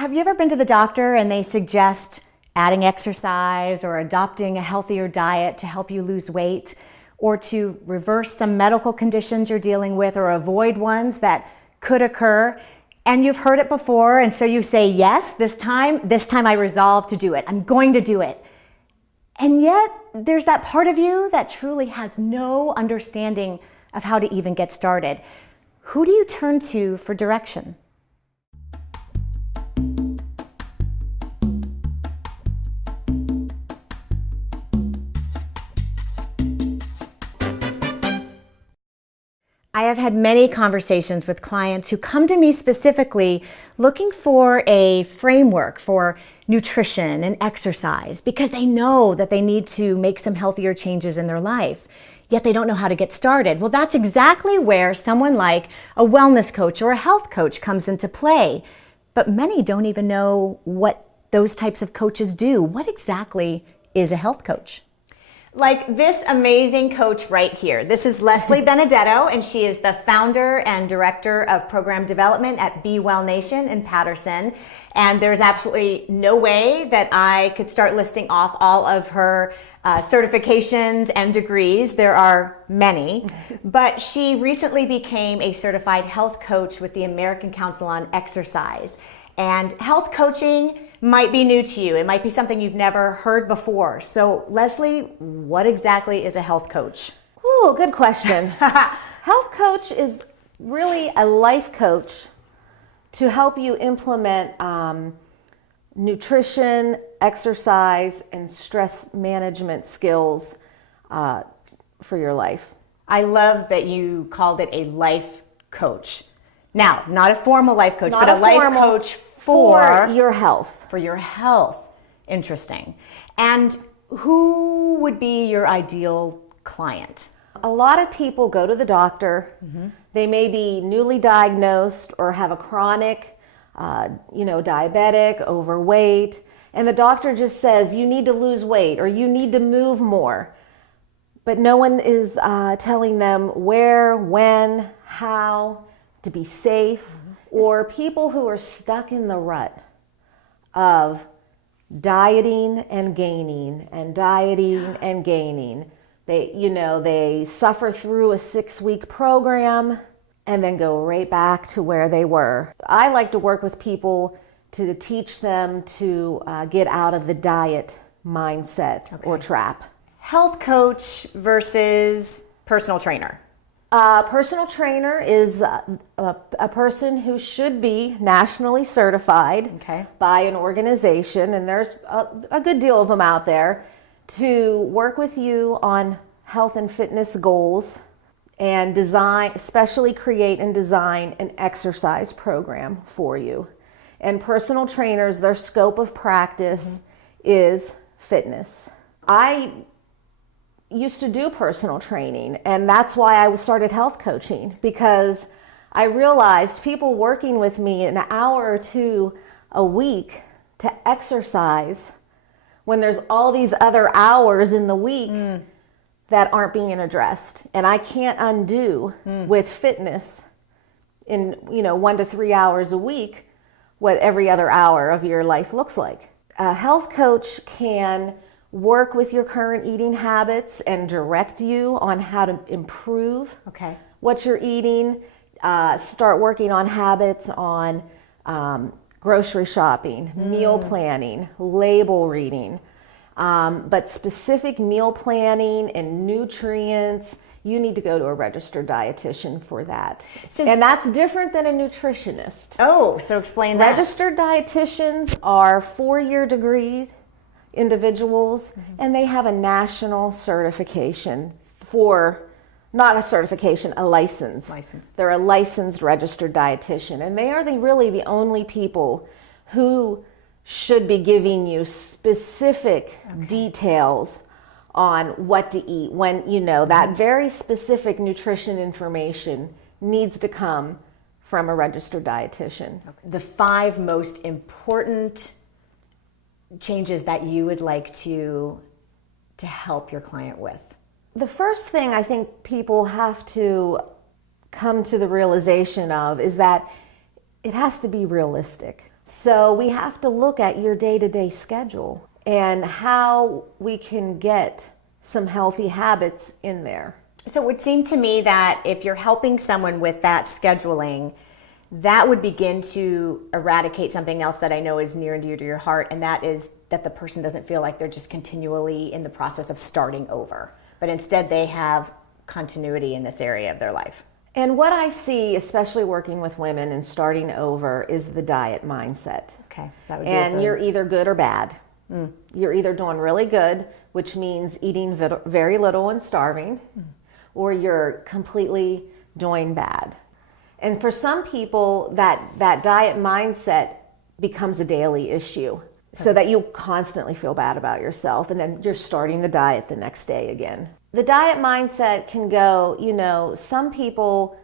Have you ever been to the doctor and they suggest adding exercise or adopting a healthier diet to help you lose weight, or to reverse some medical conditions you're dealing with or avoid ones that could occur? And you've heard it before, and so you say, yes, this time I resolve to do it. I'm going to do it. And yet there's that part of you that truly has no understanding of how to even get started. Who do you turn to for direction? I have had many conversations with clients who come to me specifically looking for a framework for nutrition and exercise because they know that they need to make some healthier changes in their life, yet they don't know how to get started. Well, that's exactly where someone like a wellness coach or a health coach comes into play. But many don't even know what those types of coaches do. What exactly is a health coach? Like this amazing coach right here. This is Leslie Benedetto, and she is the founder and director of program development at Be Well Nation in Patterson. And there's absolutely no way that I could start listing off all of her certifications and degrees. There are many, but she recently became a certified health coach with the American Council on Exercise. And health coaching might be new to you. It might be something you've never heard before. So Leslie, what exactly is a health coach? Ooh, good question. Health coach is really a life coach to help you implement nutrition, exercise, and stress management skills for your life. I love that you called it a life coach. Now, not a formal life coach, but a life coach for your health. For your health. Interesting. And who would be your ideal client? A lot of people go to the doctor. Mm-hmm. They may be newly diagnosed or have a chronic, diabetic, overweight, and the doctor just says, you need to lose weight or you need to move more. But no one is telling them where, when, how to be safe. Mm-hmm. Or people who are stuck in the rut of dieting and gaining and dieting and gaining. They suffer through a 6-week program and then go right back to where they were. I like to work with people to teach them to get out of the diet mindset or trap. Health coach versus personal trainer. Personal trainer is a person who should be nationally certified by an organization, and there's a good deal of them out there, to work with you on health and fitness goals and especially create and design an exercise program for you. And personal trainers, their scope of practice is fitness. I used to do personal training, and that's why I started health coaching, because I realized people working with me an hour or two a week to exercise when there's all these other hours in the week that aren't being addressed, and I can't undo with fitness in 1 to 3 hours a week what every other hour of your life looks like. A health coach can work with your current eating habits and direct you on how to improve what you're eating. Start working on habits on grocery shopping, meal planning, label reading. But specific meal planning and nutrients, you need to go to a registered dietitian for that. And that's different than a nutritionist. Oh, so explain that. Registered dietitians are 4-year degrees individuals, and they have a national certification not a certification, a license. They're a licensed registered dietitian, and they are really the only people who should be giving you specific details on what to eat when, that very specific nutrition information needs to come from a registered dietitian. The 5 most important changes that you would like to help your client with? The first thing I think people have to come to the realization of is that it has to be realistic. So we have to look at your day-to-day schedule and how we can get some healthy habits in there. So it would seem to me that if you're helping someone with that scheduling, that would begin to eradicate something else that I know is near and dear to your heart, and that is that the person doesn't feel like they're just continually in the process of starting over, but instead they have continuity in this area of their life. And what I see, especially working with women and starting over, is the diet mindset. Okay. So that would be and you're either good or bad. You're either doing really good, which means eating very little and starving, or you're completely doing bad. And for some people, that diet mindset becomes a daily issue, so that you constantly feel bad about yourself, and then you're starting the diet the next day again. The diet mindset can go, some people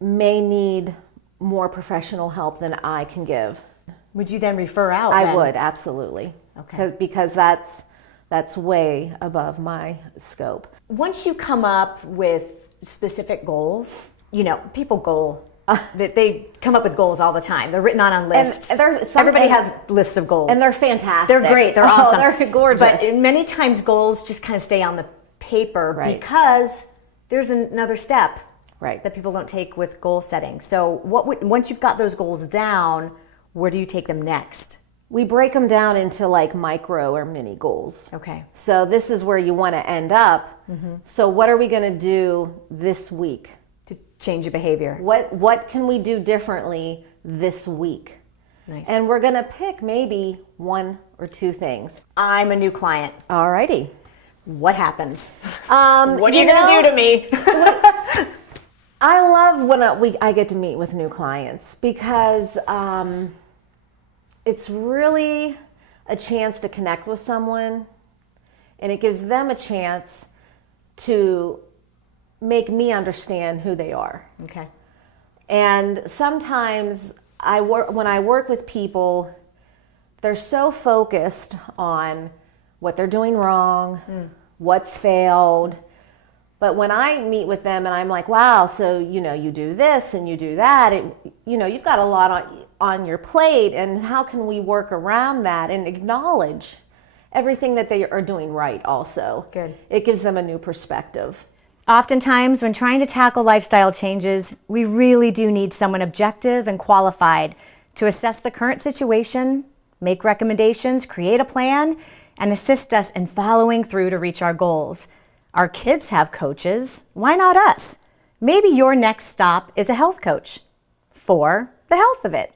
may need more professional help than I can give. Would you then refer out? I would, absolutely. Okay. Because that's way above my scope. Once you come up with specific goals, people they come up with goals all the time. They're written on lists. Everybody has lists of goals. And they're fantastic. They're great. They're awesome. They're gorgeous. But many times goals just kind of stay on the paper because there's another step that people don't take with goal setting. So once you've got those goals down, where do you take them next? We break them down into like micro or mini goals. Okay. So this is where you want to end up. So what are we going to do this week? To change your behavior. What can we do differently this week? Nice. And we're going to pick maybe 1 or 2 things. I'm a new client. Alrighty. What happens? What are you going to do to me? I love when I get to meet with new clients because it's really a chance to connect with someone, and it gives them a chance to make me understand who they are. Okay. And sometimes when I work with people, they're so focused on what they're doing wrong, what's failed. But when I meet with them and I'm like, wow, so, you do this and you do that, you've got a lot on your plate, and how can we work around that and acknowledge everything that they are doing right also. Good. It gives them a new perspective. Oftentimes, when trying to tackle lifestyle changes, we really do need someone objective and qualified to assess the current situation, make recommendations, create a plan, and assist us in following through to reach our goals. Our kids have coaches. Why not us? Maybe your next stop is a health coach for the health of it.